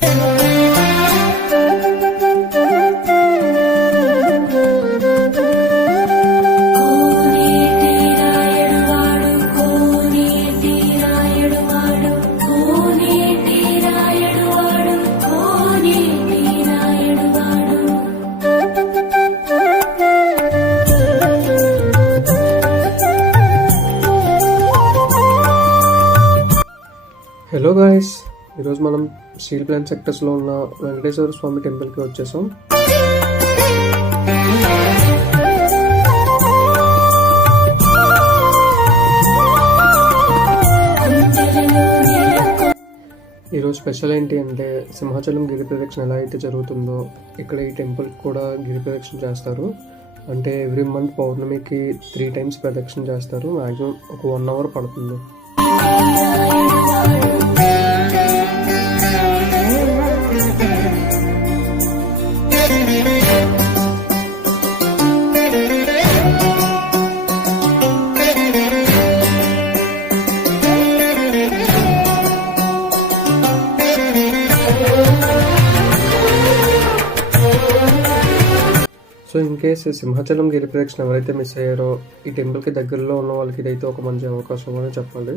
Hello guys, ఈరోజు మనం steel plant సెక్టర్స్లో ఉన్న వెంకటేశ్వర స్వామి టెంపుల్కి వచ్చేసాం. ఈరోజు స్పెషల్ ఏంటి అంటే సింహాచలం గిరి ప్రదక్షిణ ఎలా అయితే జరుగుతుందో ఇక్కడ ఈ టెంపుల్ కూడా గిరి ప్రదక్షిణ చేస్తారు. అంటే ఎవ్రీ మంత్ పౌర్ణమికి 3 times ప్రదక్షిణ చేస్తారు. మ్యాక్సిమం ఒక 1 hour పడుతుంది. సో ఇన్ కేస్ సింహాచలం గిరి ప్రదక్షిణ ఎవరైతే మిస్ అయ్యారో ఈ టెంపుల్కి దగ్గరలో ఉన్న వాళ్ళకి ఇదైతే ఒక మంచి అవకాశం అని చెప్పాలి.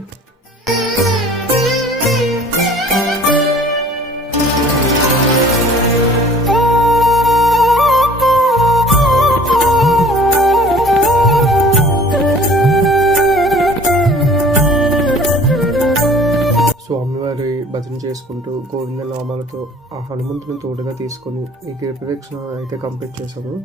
స్వామివారి భజన చేసుకుంటూ గోవింద నామాలతో ఆ హనుమంతుని తోడుగా తీసుకొని ఈ గిరి ప్రదక్షిణ అయితే కంప్లీట్ చేశాము.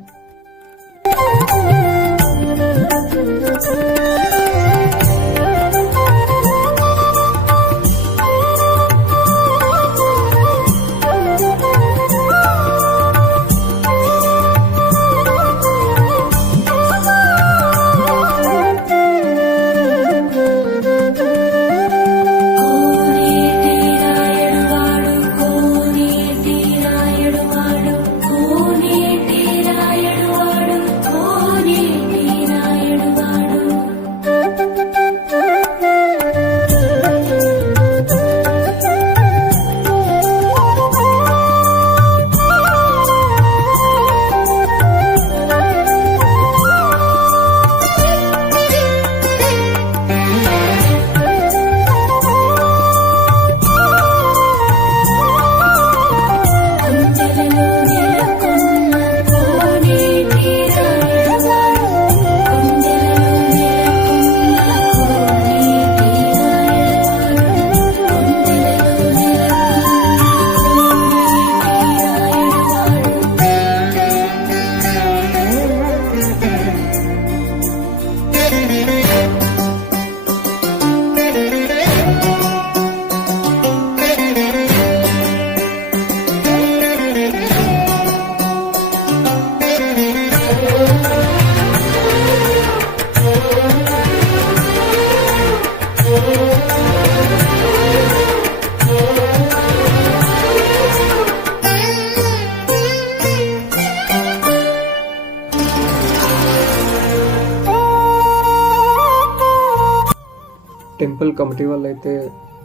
టెంపుల్ కమిటీ వాళ్ళు అయితే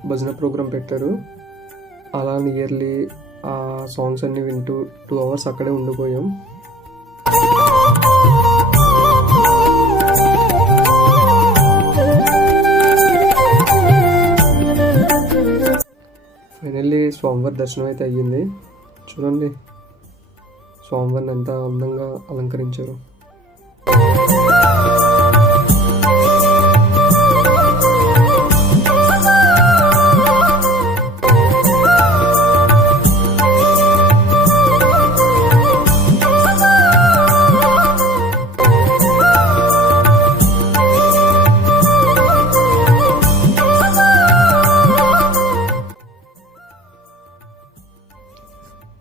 భజన ప్రోగ్రామ్ పెట్టారు. అలా నియర్లీ ఆ సాంగ్స్ అన్ని వింటూ 2 hours అక్కడే ఉండిపోయాం. ఫైనల్లీ స్వామివారి దర్శనం అయితే అయ్యింది. చూడండి స్వామివారిని ఎంత అందంగా అలంకరించారు.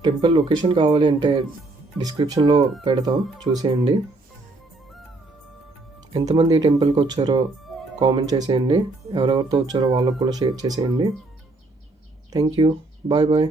టెంపుల్ లొకేషన్ కావాలి అంటే డిస్క్రిప్షన్లో పెడతాం, చూసేయండి. ఎంతమంది ఈ టెంపుల్కి వచ్చారో కామెంట్ చేసేయండి. ఎవరెవరితో వచ్చారో వాళ్ళకు కూడా షేర్ చేసేయండి. Thank you. Bye bye.